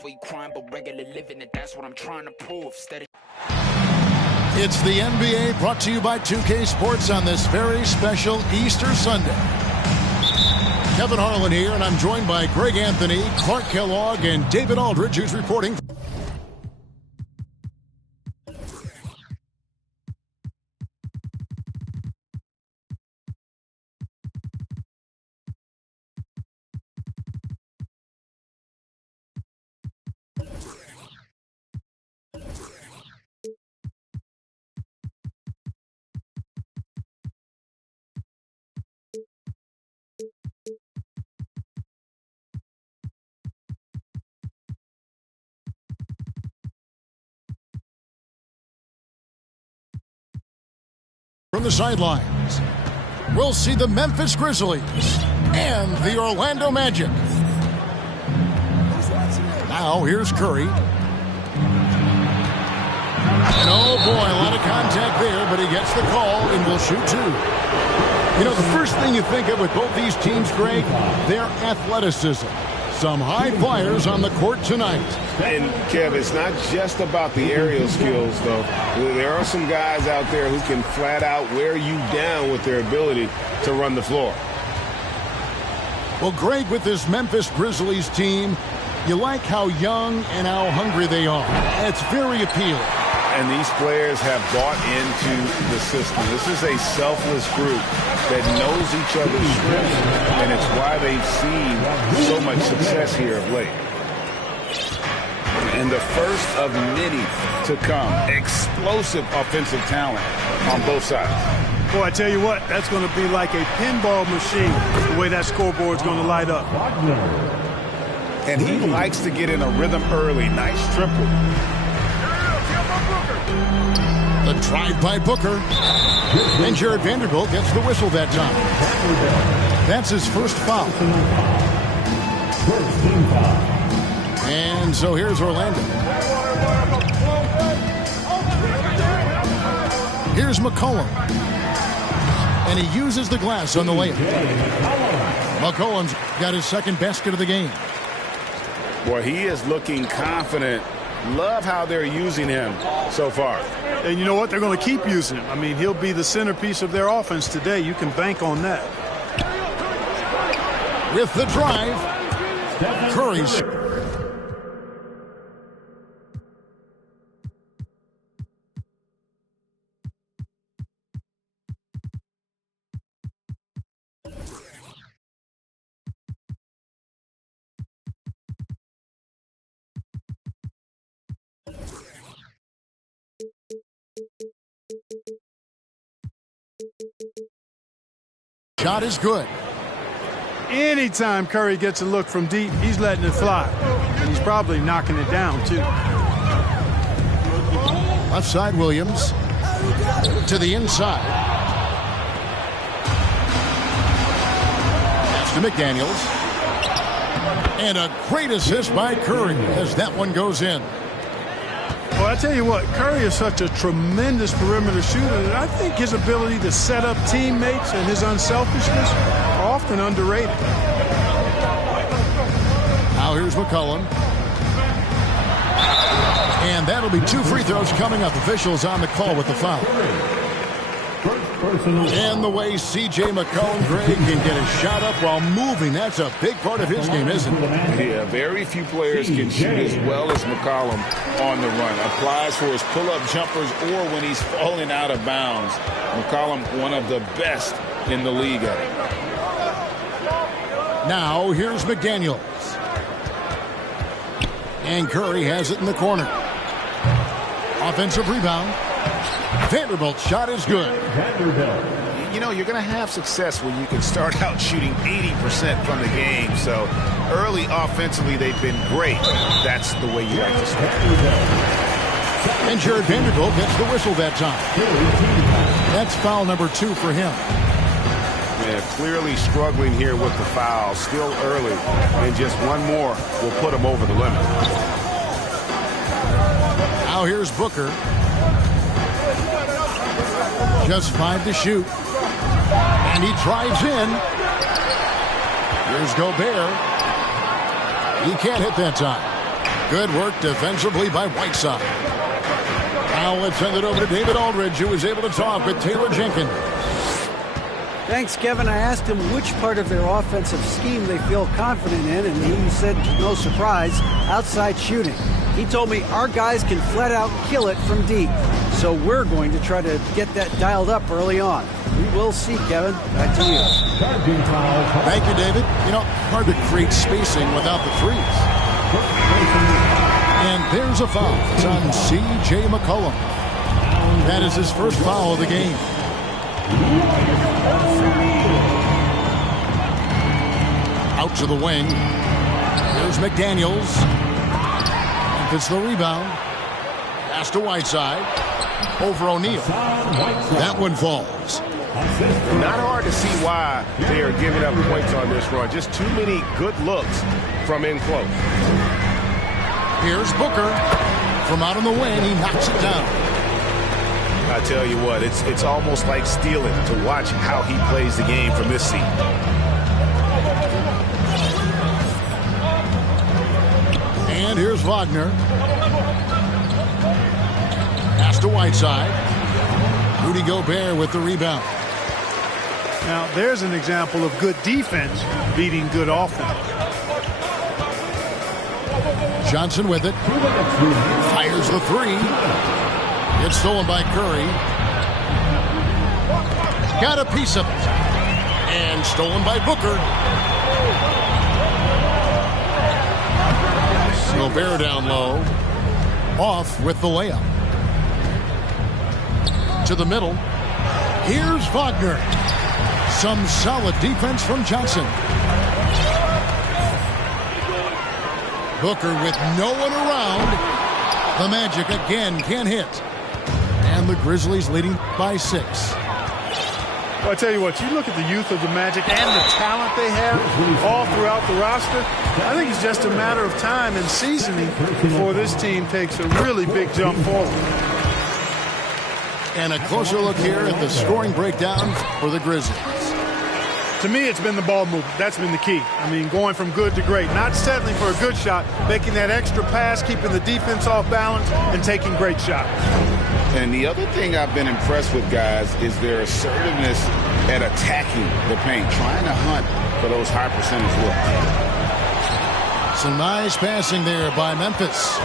place where you crime but regular living, and that's what I'm trying to prove. Steady. It's the NBA, brought to you by 2K Sports on this very special Easter Sunday. Kevin Harlan here, and I'm joined by Greg Anthony, Clark Kellogg, and David Aldridge, who's reporting from the sidelines. We'll see the Memphis Grizzlies and the Orlando Magic. Now here's Curry. And oh boy, a lot of contact there, but he gets the call and will shoot two. You know, the first thing you think of with both these teams, Greg, their athleticism. Some high flyers on the court tonight. And, Kev, it's not just about the aerial skills, though. There are some guys out there who can flat out wear you down with their ability to run the floor. Well, Greg, with this Memphis Grizzlies team, you like how young and how hungry they are. It's very appealing. And these players have bought into the system. This is a selfless group that knows each other's strengths, and it's why they've seen so much success here of late. And the first of many to come. Explosive offensive talent on both sides. Boy, I tell you what, that's going to be like a pinball machine, the way that scoreboard's going to light up. And he likes to get in a rhythm early. Nice triple. The drive by Booker. And Jared Vanderbilt gets the whistle that time. That's his first foul. And so here's Orlando. Here's McCollum. And he uses the glass on the layup. McCollum's got his second basket of the game. Boy, he is looking confident. Love how they're using him so far. And you know what? They're going to keep using him. I mean, he'll be the centerpiece of their offense today. You can bank on that. With the drive, Curry's. Shot is good. Anytime Curry gets a look from deep, he's letting it fly. And he's probably knocking it down, too. Left side, Williams. To the inside. That's to McDaniels. And a great assist by Curry as that one goes in. Well, I tell you what, Curry is such a tremendous perimeter shooter that I think his ability to set up teammates and his unselfishness are often underrated. Now here's McCollum. And that'll be two free throws coming up. Officials on the call with the foul. And the way C.J. McCollum, Greg, can get a shot up while moving, that's a big part of his game, isn't it? Yeah, very few players can shoot as well as McCollum on the run. Applies for his pull-up jumpers or when he's falling out of bounds. McCollum, one of the best in the league at it. Now here's McDaniels. And Curry has it in the corner. Offensive rebound. Vanderbilt's shot is good. You know, you're going to have success when you can start out shooting 80% from the game. So early offensively, they've been great. That's the way you like to start. And Jared Vanderbilt gets the whistle that time. That's foul number 2 for him. Yeah, clearly struggling here with the foul. Still early. And just one more will put him over the limit. Now here's Booker. Just 5 to shoot. And he drives in. Here's Gobert. He can't hit that time. Good work defensively by Whiteside. Now let's send it over to David Aldridge, who was able to talk with Taylor Jenkins. Thanks, Kevin. I asked him which part of their offensive scheme they feel confident in, and he said, no surprise, outside shooting. He told me our guys can flat out kill it from deep. So we're going to try to get that dialed up early on. We will see, Kevin. Back to you. Thank you, David. You know, hard to create spacing without the threes. And there's a foul. It's on C.J. McCollum. That is his first foul of the game. Out to the wing. Here's McDaniels. It's the rebound. Pass to Whiteside. Over O'Neal. That one falls. Not hard to see why they are giving up points on this run. Just too many good looks from in close. Here's Booker. From out on the wing, he knocks it down. I tell you what, it's almost like stealing to watch how he plays the game from this seat. And here's Wagner. Pass to Whiteside. Rudy Gobert with the rebound. Now, there's an example of good defense beating good offense. Johnson with it. Fires the three. It's stolen by Curry. Got a piece of it. And stolen by Booker. Gobert down low. Off with the layup. To the middle. Here's Wagner. Some solid defense from Johnson. Booker with no one around. The Magic again can't hit. And the Grizzlies leading by 6. Well, I tell you what, you look at the youth of the Magic and the talent they have all throughout the roster. I think it's just a matter of time and seasoning before this team takes a really big jump forward. And a closer look here at the scoring breakdown for the Grizzlies. To me, it's been the ball movement. That's been the key. I mean, going from good to great. Not settling for a good shot, making that extra pass, keeping the defense off balance, and taking great shots. And the other thing I've been impressed with, guys, is their assertiveness at attacking the paint, trying to hunt for those high percentage looks. Some nice passing there by Memphis.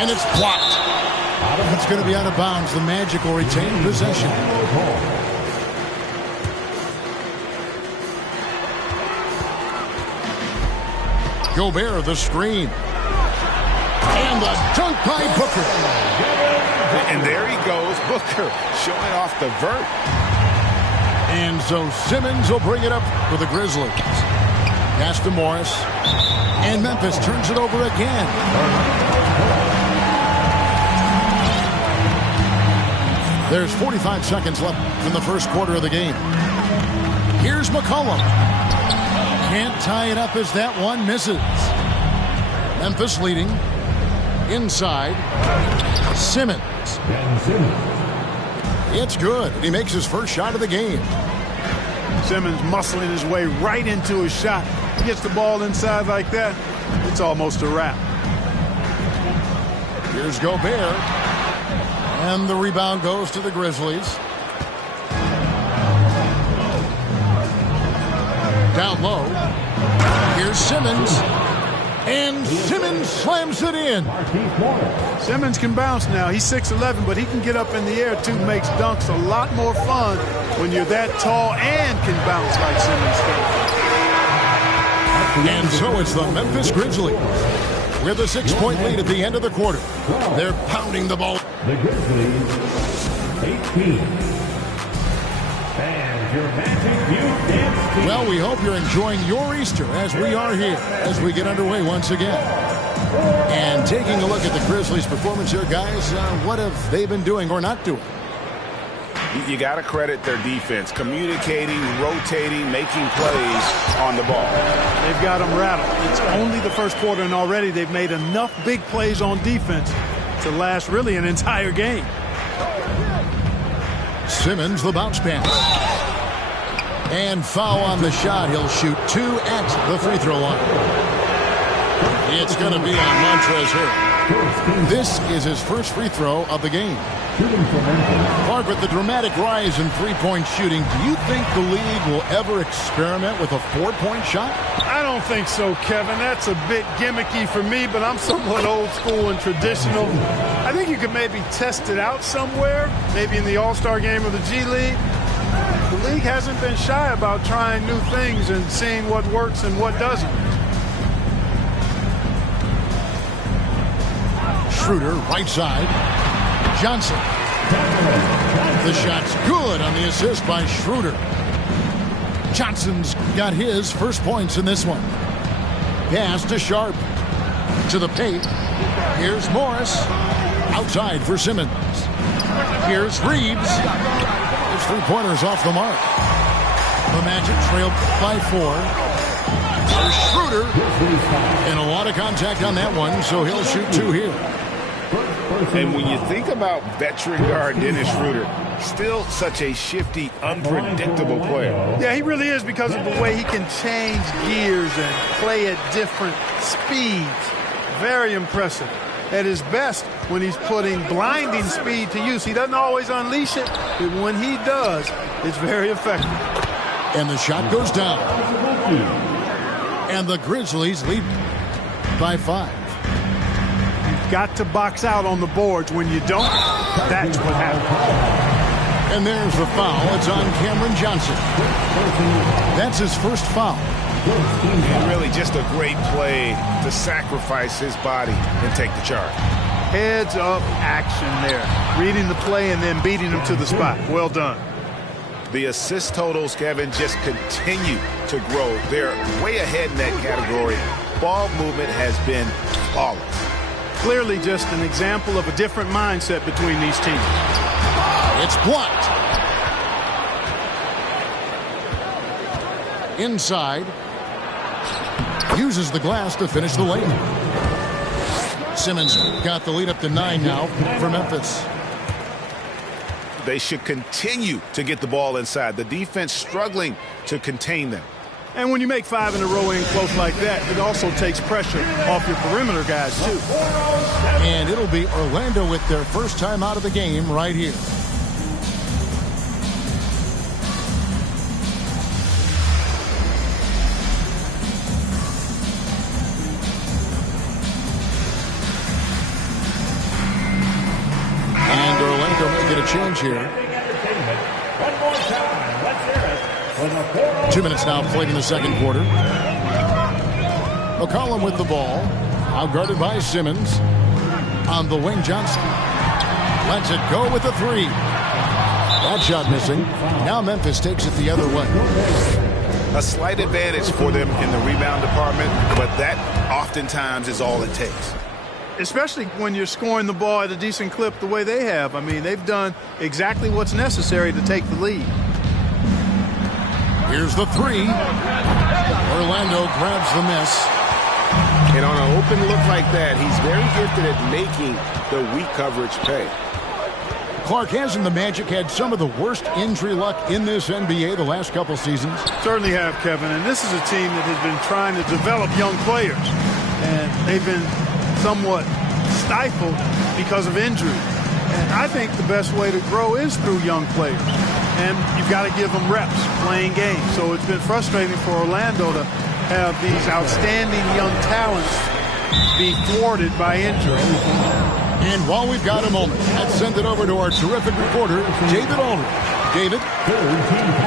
And it's blocked. It's going to be out of bounds. The Magic will retain possession. Gobert, the screen. And the dunk by Booker. And there he goes, Booker, showing off the vert. And so Simmons will bring it up for the Grizzlies. Pass to Morris. And Memphis turns it over again. There's 45 seconds left in the first quarter of the game. Here's McCollum. Can't tie it up as that one misses. Memphis leading. Inside. Simmons. It's good. He makes his first shot of the game. Simmons muscling his way right into his shot. He gets the ball inside like that, it's almost a wrap. Here's Gobert. And the rebound goes to the Grizzlies. Down low. Here's Simmons. And Simmons slams it in. Simmons can bounce now. He's 6'11", but he can get up in the air too. Makes dunks a lot more fun when you're that tall and can bounce like Simmons can. And so it's the Memphis Grizzlies with a 6-point lead at the end of the quarter. They're pounding the ball. The Grizzlies, 18. And your Magic Youth Dance Team. Well, we hope you're enjoying your Easter as we are here as we get underway once again. And taking a look at the Grizzlies' performance here, guys, what have they been doing or not doing? You got to credit their defense, communicating, rotating, making plays on the ball. They've got them rattled. It's only the first quarter, and already they've made enough big plays on defense to last really an entire game. Simmons, the bounce pass. And foul on the shot. He'll shoot 2 at the free throw line. It's going to be on Montrezl Harrell. This is his first free throw of the game. Clark, with the dramatic rise in three-point shooting, do you think the league will ever experiment with a four-point shot? I don't think so, Kevin. That's a bit gimmicky for me, but I'm somewhat old school and traditional. I think you could maybe test it out somewhere, maybe in the All-Star game or the G League. The league hasn't been shy about trying new things and seeing what works and what doesn't. Schroeder, right side. Johnson. The shot's good on the assist by Schroeder. Johnson's got his first points in this one. Pass to Sharp. To the paint. Here's Morris. Outside for Simmons. Here's Reeves. His three-pointers off the mark. The Magic trailed by 4. There's Schroeder. And a lot of contact on that one, so he'll shoot 2 here. And when you think about veteran guard Dennis Schroeder, still such a shifty, unpredictable player. Yeah, he really is because of the way he can change gears and play at different speeds. Very impressive. At his best when he's putting blinding speed to use. He doesn't always unleash it, but when he does, it's very effective. And the shot goes down. And the Grizzlies lead by 5. Got to box out on the boards. When you don't, that's what happens. And there's the foul. It's on Cameron Johnson. That's his first foul. And really just a great play to sacrifice his body and take the charge. Heads up action there. Reading the play and then beating him to the spot. Well done. The assist totals, Kevin, just continue to grow. They're way ahead in that category. Ball movement has been flawless. Clearly just an example of a different mindset between these teams. It's blocked. Inside. Uses the glass to finish the lane. Simmons got the lead up to 9 now for Memphis. They should continue to get the ball inside. The defense struggling to contain them. And when you make 5 in a row in close like that, it also takes pressure off your perimeter guys, too. And it'll be Orlando with their first time out of the game right here. And Orlando may get a change here. 2 minutes now played in the second quarter. McCollum with the ball. Outguarded by Simmons. On the wing, Johnson. Lets it go with the 3. That shot missing. Now Memphis takes it the other way. A slight advantage for them in the rebound department, but that oftentimes is all it takes. Especially when you're scoring the ball at a decent clip the way they have. I mean, they've done exactly what's necessary to take the lead. Here's the 3. Orlando grabs the miss. And on an open look like that, he's very gifted at making the weak coverage pay. Clark, hasn't the Magic had some of the worst injury luck in this NBA the last couple seasons? Certainly have, Kevin. And this is a team that has been trying to develop young players. And they've been somewhat stifled because of injury. And I think the best way to grow is through young players. And you've got to give them reps playing games. So it's been frustrating for Orlando to have these outstanding young talents be thwarted by injury. And while we've got a moment, let's send it over to our terrific reporter, David Aldridge. David?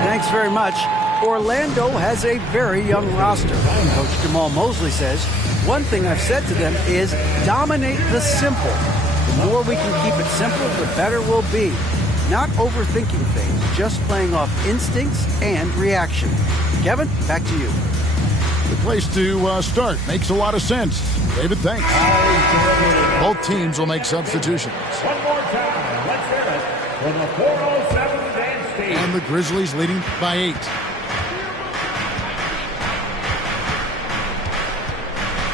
Thanks very much. Orlando has a very young roster. Coach Jamal Mosley says, one thing I've said to them is dominate the simple. The more we can keep it simple, the better we'll be. Not overthinking things, just playing off instincts and reaction. Kevin, back to you. The place to start. Makes a lot of sense. David, thanks. Both teams will make substitutions. One more time. Let's hear it for the 407 Dance Team. And the Grizzlies leading by 8.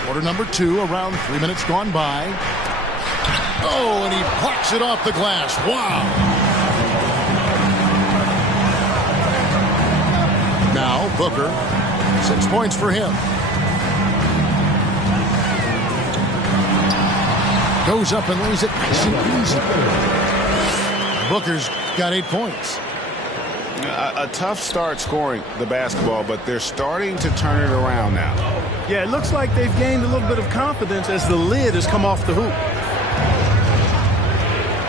Quarter number 2, around 3 minutes gone by. Oh, and he plucks it off the glass. Wow. Now, Booker. 6 points for him. Goes up and lays it nice and easy. Booker's got 8 points. A tough start scoring the basketball, but they're starting to turn it around now. Yeah, it looks like they've gained a little bit of confidence as the lid has come off the hoop.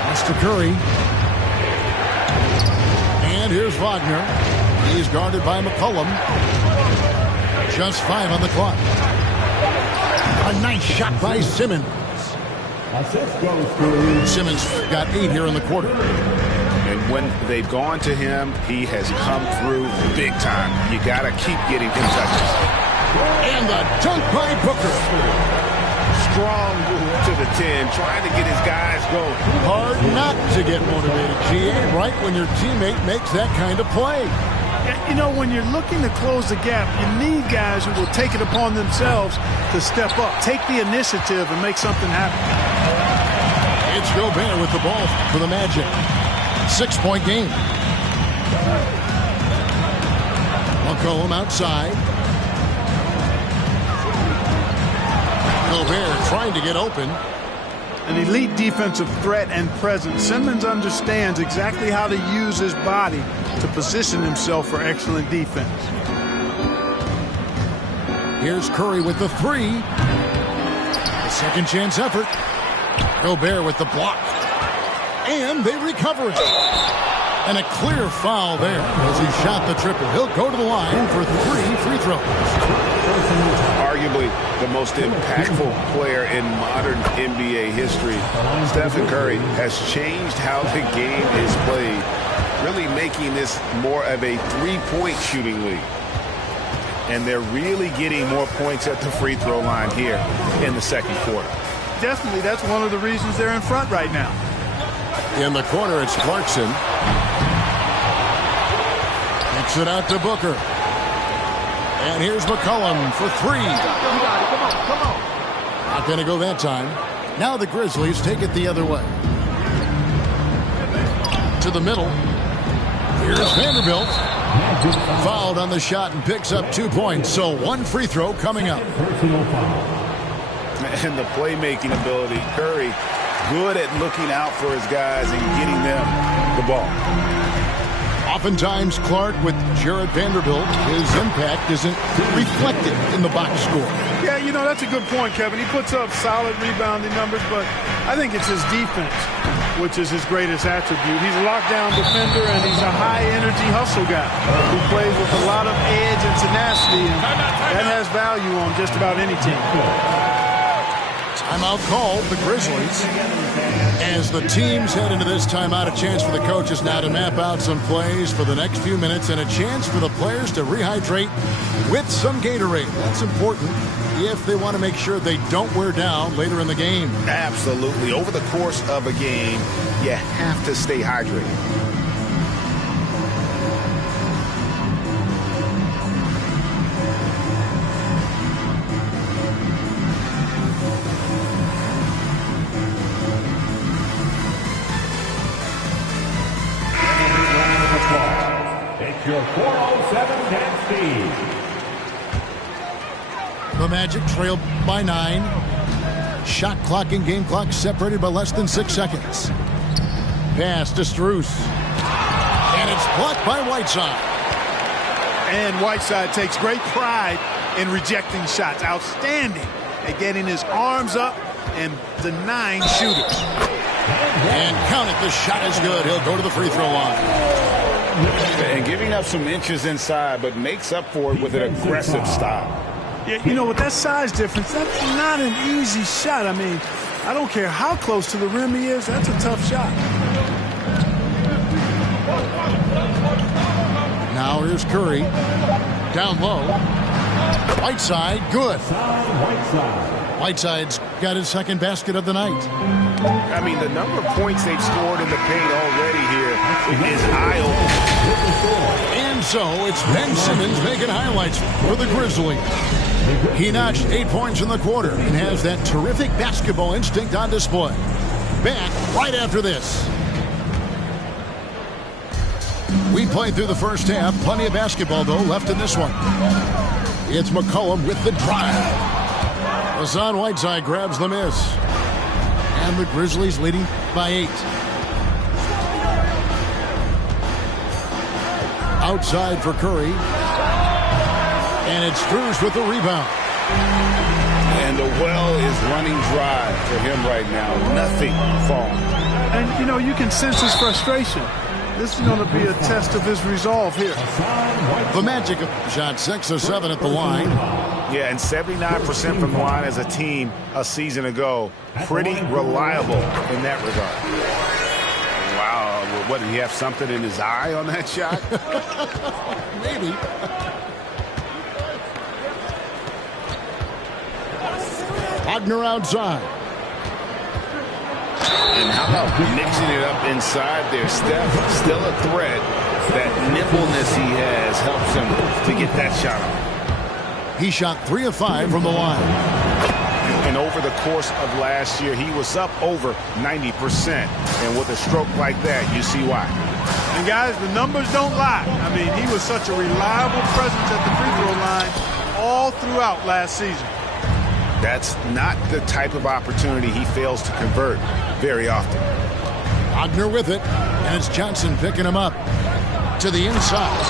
That's to Curry. And here's Wagner. He's guarded by McCollum. Just 5 on the clock. A nice shot by Simmons. Simmons got 8 here in the quarter. And when they've gone to him, he has come through big time. You got to keep getting him touches. And the dunk by Booker. Strong move to the 10, trying to get his guys going. Hard not to get motivated, GA, right when your teammate makes that kind of play. You know, when you're looking to close the gap, you need guys who will take it upon themselves to step up, take the initiative, and make something happen. It's Gobert with the ball for the Magic. 6-point game. McCollum outside. Gobert trying to get open. An elite defensive threat and presence. Simmons understands exactly how to use his body to position himself for excellent defense. Here's Curry with the 3. A second chance effort. Gobert with the block. And they recover it. And a clear foul there as he shot the triple. He'll go to the line for 3 free throws. Arguably the most impactful player in modern NBA history, Stephen Curry, has changed how the game is played, really making this more of a 3-point shooting league. And they're really getting more points at the free throw line here in the second quarter. Definitely, that's one of the reasons they're in front right now. In the corner, it's Clarkson. Kicks it out to Booker. And here's McCollum for 3. Come on. Not going to go that time. Now the Grizzlies take it the other way. To the middle. Here's Vanderbilt. Fouled on the shot and picks up 2 points. So 1 free throw coming up. And the playmaking ability, Curry, good at looking out for his guys and getting them the ball. Oftentimes, Clark, with Jared Vanderbilt, his impact isn't reflected in the box score. Yeah, you know, that's a good point, Kevin. He puts up solid rebounding numbers, but I think it's his defense, which is his greatest attribute. He's a lockdown defender, and he's a high-energy hustle guy who plays with a lot of edge and tenacity, and that has value on just about any team. Timeout called, the Grizzlies. As the teams head into this timeout, a chance for the coaches now to map out some plays for the next few minutes and a chance for the players to rehydrate with some Gatorade. That's important if they want to make sure they don't wear down later in the game. Absolutely. Over the course of a game, you have to stay hydrated. Your 407 Dance Speed. The Magic trail by 9. Shot clock and game clock separated by less than 6 seconds. Pass to Strus. And it's blocked by Whiteside. And Whiteside takes great pride in rejecting shots. Outstanding at getting his arms up and denying shooters. And count it, the shot is good. He'll go to the free throw line. And giving up some inches inside, but makes up for it with an aggressive style. Yeah, you know, with that size difference, that's not an easy shot. I mean, I don't care how close to the rim he is, that's a tough shot. Now here's Curry. Down low. Whiteside, good. Whiteside's got his second basket of the night. I mean, the number of points they've scored in the paint already here is eye-opening. And so it's Ben Simmons making highlights for the Grizzlies. He notched 8 points in the quarter and has that terrific basketball instinct on display. Back right after this. We played through the first half. Plenty of basketball, though, left in this one. It's McCollum with the drive. Hassan Whiteside grabs the miss. And the Grizzlies leading by 8. Outside for Curry. And it's Strus with the rebound. And the well is running dry for him right now. Nothing falling. And, you know, you can sense his frustration. This is going to be a test of his resolve here. The Magic shot 6 of 7 at the line. Yeah, and 79% from the line as a team a season ago. Pretty reliable in that regard. Wow, what, did he have something in his eye on that shot? Maybe. Wagner outside. And how about mixing it up inside there? Steph, still a threat. That nimbleness he has helps him to get that shot off. He shot 3 of 5 from the line. And over the course of last year, he was up over 90%. And with a stroke like that, you see why. And guys, the numbers don't lie. I mean, he was such a reliable presence at the free throw line all throughout last season. That's not the type of opportunity he fails to convert very often. Wagner with it, and it's Johnson picking him up to the inside.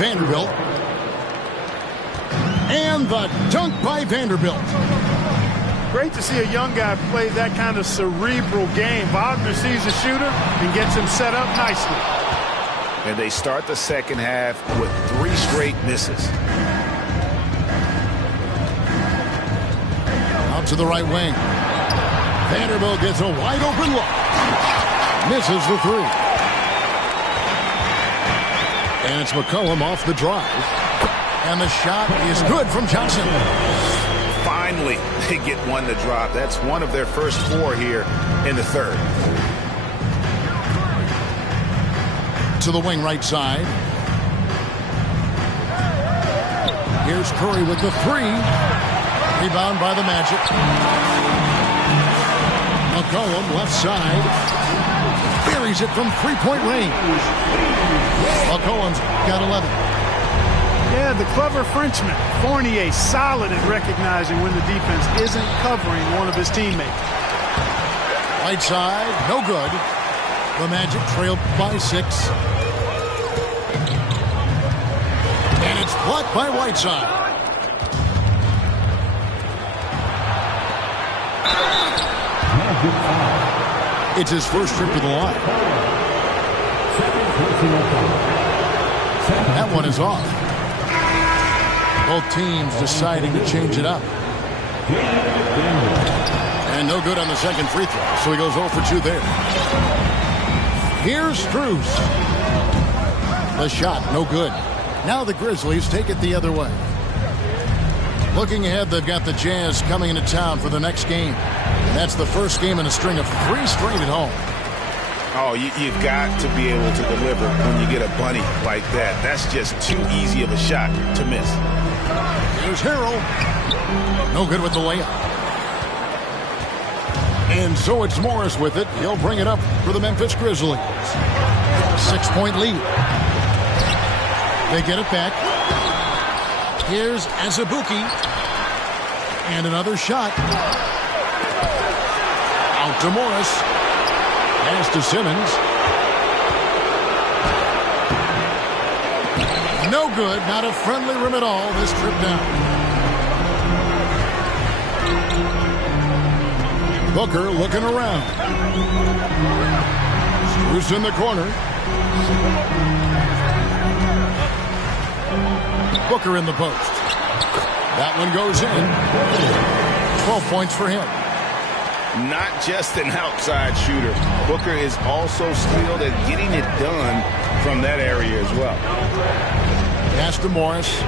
Vanderbilt. And the dunk by Vanderbilt. Great to see a young guy play that kind of cerebral game. Wagner sees a shooter and gets him set up nicely. And they start the second half with 3 straight misses. Out to the right wing. Vanderbilt gets a wide open look. Misses the 3. And it's McCollum off the drive. And the shot is good from Johnson. Finally, they get one to drop. That's one of their first 4 here in the third. To the wing right side. Here's Curry with the 3. Rebound by the Magic. McCollum left side. Buries it from 3-point range. McCollum's got 11. Yeah, the clever Frenchman, Fournier, solid at recognizing when the defense isn't covering one of his teammates. Right side, no good. The Magic trailed by 6. And it's blocked by Whiteside. It's his first trip to the line. That one is off. Both teams deciding to change it up. And no good on the second free throw, so he goes 0 for 2 there. Here's Strus. The shot, no good. Now the Grizzlies take it the other way. Looking ahead, they've got the Jazz coming into town for the next game. And that's the first game in a string of 3 straight at home. Oh, you've got to be able to deliver when you get a bunny like that. That's just too easy of a shot to miss. Here's Harrell. No good with the layup. And so it's Morris with it. He'll bring it up for the Memphis Grizzlies. 6-point lead. They get it back. Here's Azubuike. And another shot. Out to Morris. Pass to Simmons. No good. Not a friendly rim at all this trip down. Booker looking around. Strus in the corner. Booker in the post. That one goes in. 12 points for him. Not just an outside shooter. Booker is also skilled at getting it done from that area as well. Pass to Morris.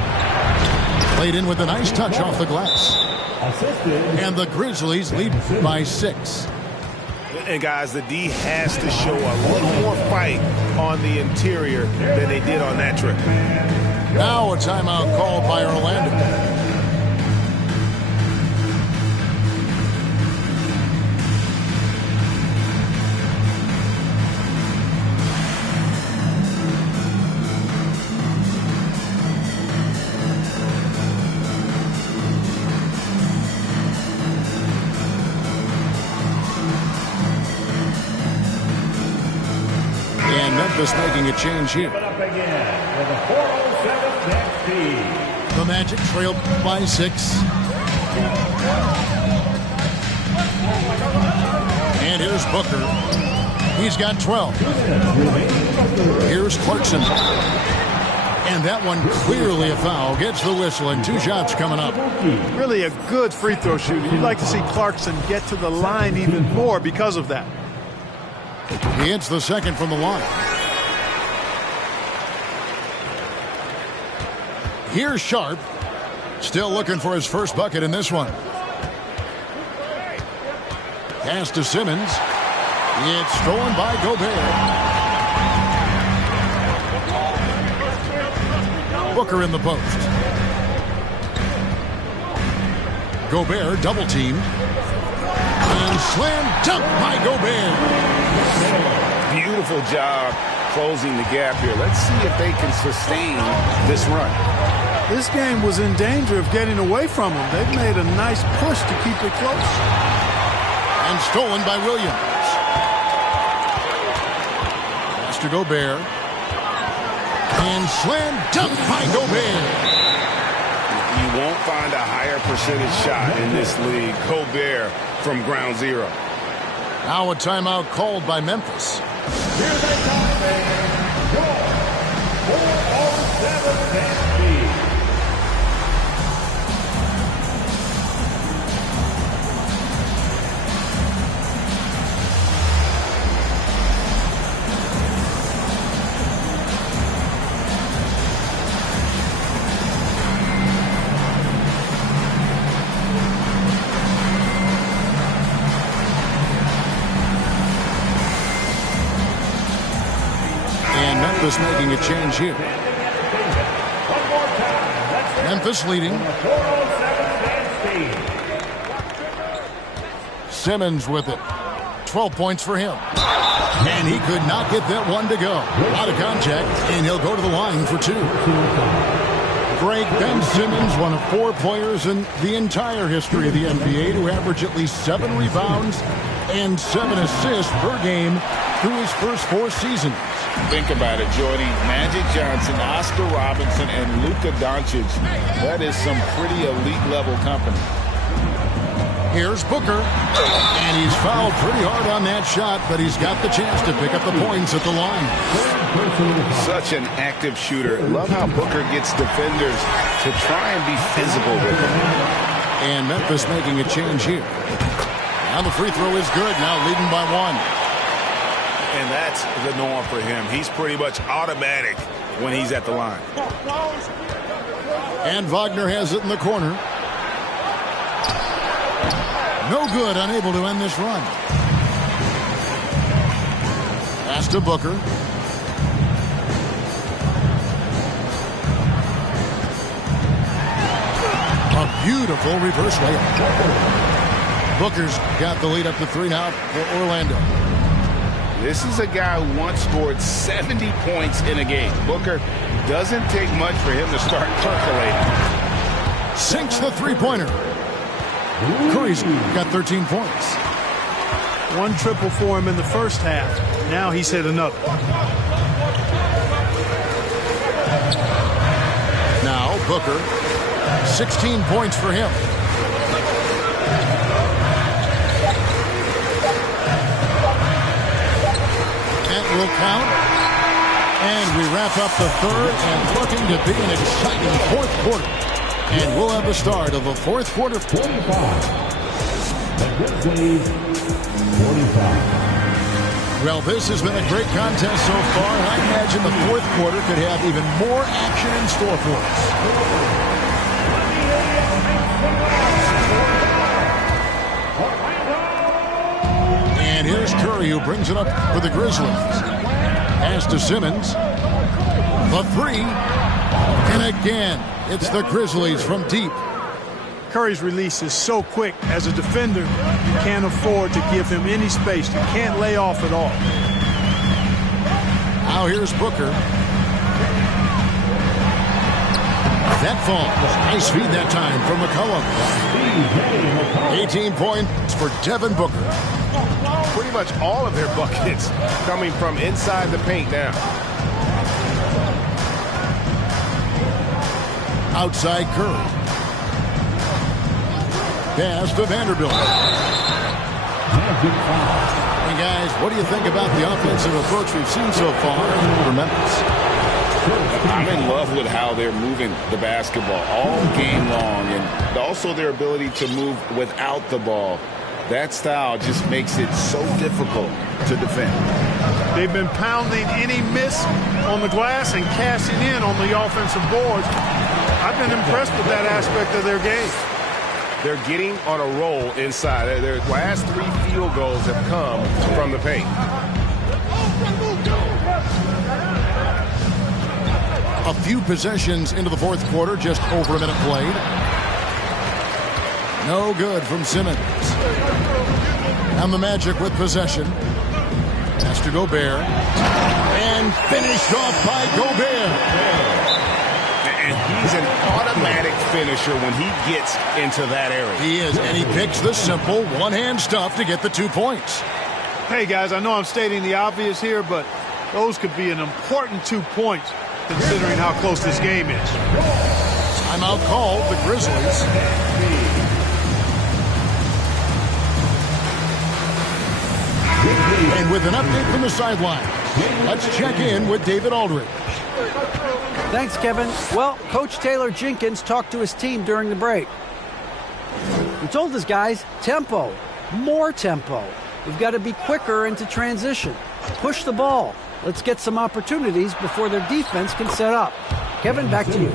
Played in with a nice touch off the glass. And the Grizzlies lead by 6. And guys, the D has to show a little more fight on the interior than they did on that trip. Now a timeout called by Orlando. And Memphis making a change here. Up again for the 407th next team. The Magic trail by 6. And here's Booker. He's got 12. Here's Clarkson. And that one clearly a foul. Gets the whistle and 2 shots coming up. Really a good free throw shooter. You'd like to see Clarkson get to the line even more because of that. He hits the second from the line. Here's Sharp. Still looking for his first bucket in this one. Pass to Simmons. It's stolen by Gobert. Booker in the post. Gobert double teamed. And slam dunk by Gobert. Beautiful job closing the gap here. Let's see if they can sustain this run. This game was in danger of getting away from them. They've made a nice push to keep it close. And stolen by Williams. Pass to Gobert. And slam dunk by Gobert. You won't find a higher percentage shot in this league. Gobert from ground zero. Now a timeout called by Memphis. Here they come, your 407th next team. Memphis making a change here. Memphis leading. Simmons with it. 12 points for him. And he could not get that one to go. Out of contact, and he'll go to the line for 2. Greg, Ben Simmons, one of 4 players in the entire history of the NBA to average at least 7 rebounds and 7 assists per game through his first 4 seasons. Think about it, Jordy. Magic Johnson, Oscar Robinson, and Luka Doncic. That is some pretty elite-level company. Here's Booker. And he's fouled pretty hard on that shot, but he's got the chance to pick up the points at the line. Such an active shooter. Love how Booker gets defenders to try and be physical with him. And Memphis making a change here. Now the free throw is good, now leading by 1. And that's the norm for him. He's pretty much automatic when he's at the line. And Wagner has it in the corner. No good, unable to end this run. Pass to Booker. A beautiful reverse layup. Booker's got the lead up to 3 now for Orlando. This is a guy who once scored 70 points in a game. Booker doesn't take much for him to start percolating. Sinks the three-pointer. Curry's got 13 points. 1 triple for him in the first half. Now he's hit another. Now Booker, 16 points for him. Will count, and we wrap up the third and looking to be an exciting 4th quarter, and we'll have the start of the 4th quarter. 45. The Grizzlies, 45. Well, this has been a great contest so far, and I imagine the 4th quarter could have even more action in store for us. And here's Curry, who brings it up for the Grizzlies. Pass to Simmons. The 3. And again, it's the Grizzlies from deep. Curry's release is so quick. As a defender, you can't afford to give him any space. You can't lay off at all. Now here's Booker. That falls. Nice feed that time from McCollum. 18 points for Devin Booker. Pretty much all of their buckets coming from inside the paint now. Outside Curry. Pass to Vanderbilt. And guys, what do you think about the offensive approach we've seen so far for Memphis? I'm in love with how they're moving the basketball all game long, and also their ability to move without the ball. That style just makes it so difficult to defend. They've been pounding any miss on the glass and cashing in on the offensive boards. I've been impressed with that aspect of their game. They're getting on a roll inside. Their last 3 field goals have come from the paint. A few possessions into the fourth quarter, just over a minute played. No good from Simmons. And the Magic with possession. Has to Gobert. And finished off by Gobert. And he's an automatic finisher when he gets into that area. He is, and he picks the simple one-hand stuff to get the 2 points. Hey, guys, I know I'm stating the obvious here, but those could be an important 2 points considering how close this game is. Timeout called, the Grizzlies. And with an update from the sideline, let's check in with David Aldridge. Thanks, Kevin. Well, Coach Taylor Jenkins talked to his team during the break. He told his guys, tempo, more tempo. We've got to be quicker into transition. Push the ball. Let's get some opportunities before their defense can set up. Kevin, back to you.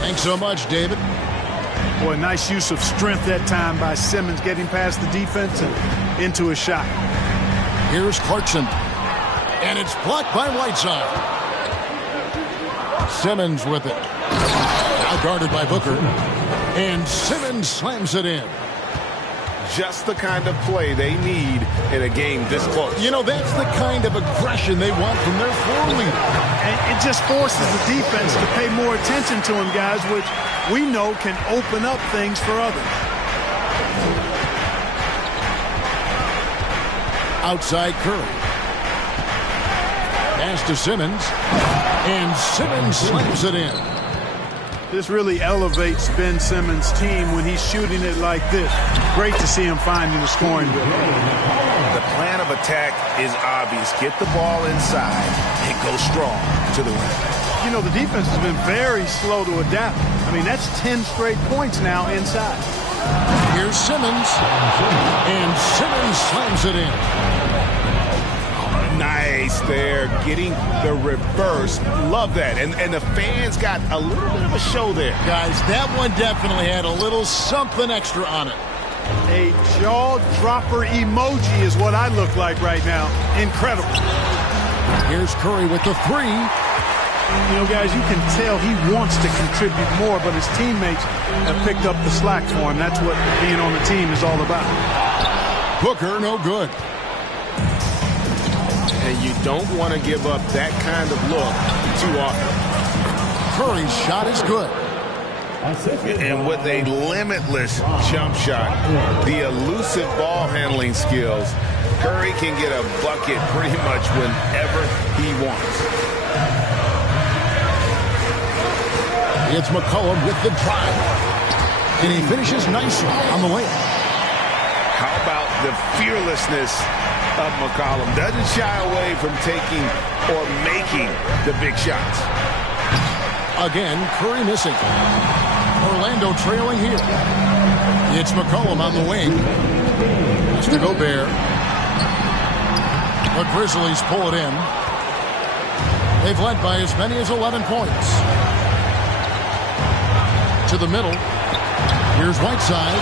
Thanks so much, David. Boy, nice use of strength that time by Simmons, getting past the defense and into a shot. Here's Clarkson. And it's blocked by Whiteside. Simmons with it. Now guarded by Booker. And Simmons slams it in. Just the kind of play they need in a game this close. You know, that's the kind of aggression they want from their floor leader. And it just forces the defense to pay more attention to him, guys, which we know can open up things for others. Outside Curry. Pass to Simmons. And Simmons slams it in. This really elevates Ben Simmons' team when he's shooting it like this. Great to see him finding the scoring goal. The plan of attack is obvious. Get the ball inside and go strong to the rim. You know, the defense has been very slow to adapt. I mean, that's 10 straight points now inside. Here's Simmons. And Simmons slams it in. Nice there, getting the reverse. Love that. And the fans got a little bit of a show there. Guys, that one definitely had a little something extra on it. A jaw-dropper emoji is what I look like right now. Incredible. Here's Curry with the 3. You know, guys, you can tell he wants to contribute more, but his teammates have picked up the slack for him. That's what being on the team is all about. Booker, no good. And you don't want to give up that kind of look too often. Curry's shot is good. And with a limitless jump shot, the elusive ball handling skills, Curry can get a bucket pretty much whenever he wants. It's McCollum with the drive. And he finishes nicely on the layup. How about the fearlessness of McCollum? Doesn't shy away from taking or making the big shots. Again, Curry missing. Orlando trailing here. It's McCollum on the wing. Has to Gobert. The Grizzlies pull it in. They've led by as many as 11 points. To the middle. Here's Whiteside.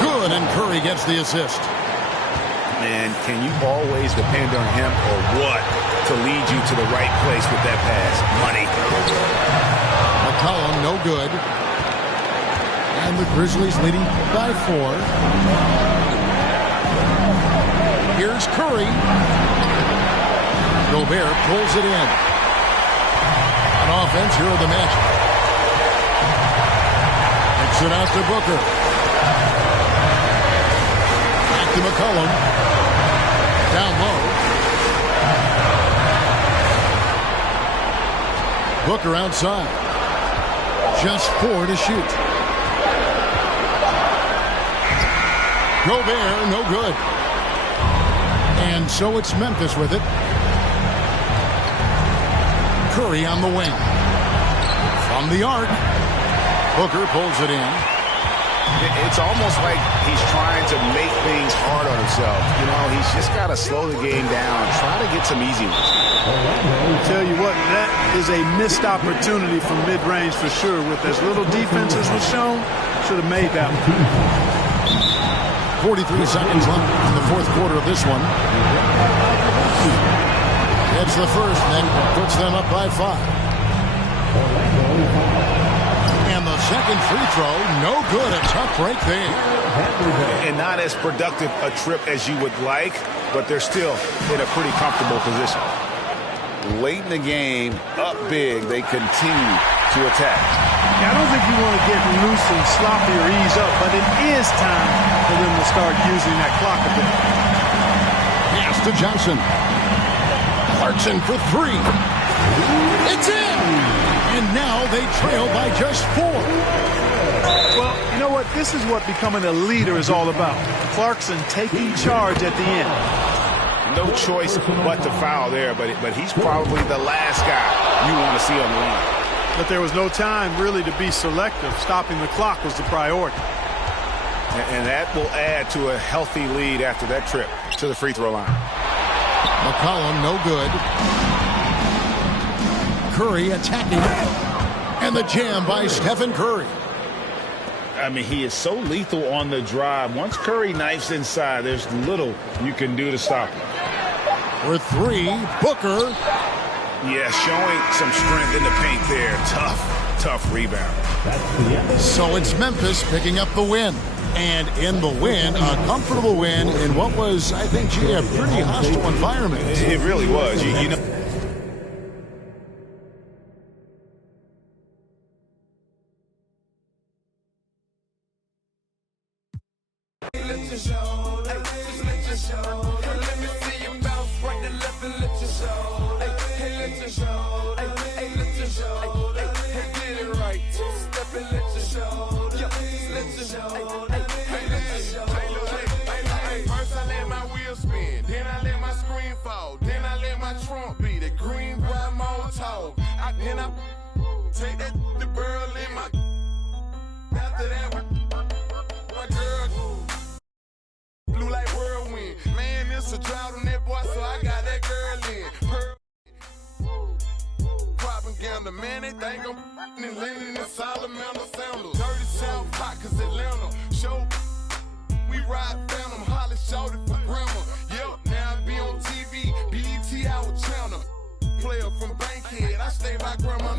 Good, and Curry gets the assist. And can you always depend on him or what to lead you to the right place with that pass? Money. McCollum, no good. And the Grizzlies leading by 4. Here's Curry. Gobert pulls it in. On offense, here are the Magic. Kicks it out to Booker. Back to McCollum. Down low. Booker outside. Just 4 to shoot. Gobert, no good. And so it's Memphis with it. Curry on the wing. From the arc. Booker pulls it in. It's almost like he's trying to make things hard on himself. You know, he's just got to slow the game down, try to get some easy ones. I'll tell you what, that is a missed opportunity from mid-range for sure. With as little defense as was shown, should have made that one. 43 seconds left in the fourth quarter of this one. It's the first, and puts them up by 5. And the second free throw, no good. A tough break there. And not as productive a trip as you would like, but they're still in a pretty comfortable position. Late in the game, up big, they continue to attack. Yeah, I don't think you want to get loose and sloppy or ease up, but it is time for them to start using that clock a bit. Pass to Johnson. Clarkson for 3. It's in! And now they trail by just 4. Well, you know what? This is what becoming a leader is all about. Clarkson taking charge at the end. No choice but to foul there, but he's probably the last guy you want to see on the line. But there was no time really to be selective. Stopping the clock was the priority. And that will add to a healthy lead after that trip to the free throw line. McCollum, no good. Curry attacking. And the jam by Stephen Curry. I mean, he is so lethal on the drive. Once Curry knifes inside, there's little you can do to stop him. For 3, Booker. Yeah, showing some strength in the paint there. Tough rebound. So it's Memphis picking up the win. And in the win, a comfortable win in what was, I think, a pretty hostile environment. It really was. You know. Take that the burl in my after that my girl blue like whirlwind. Man, it's a drought on that boy, so I got that girl in. Propaganda, man, they think I'm and leaning in salamander sandals. Dirty South hot cause Atlanta. Show we ride phantom, Holly shouted for grandma. Yep, now I be on TV, BET our channel. Player from Bankhead, I stay by grandma.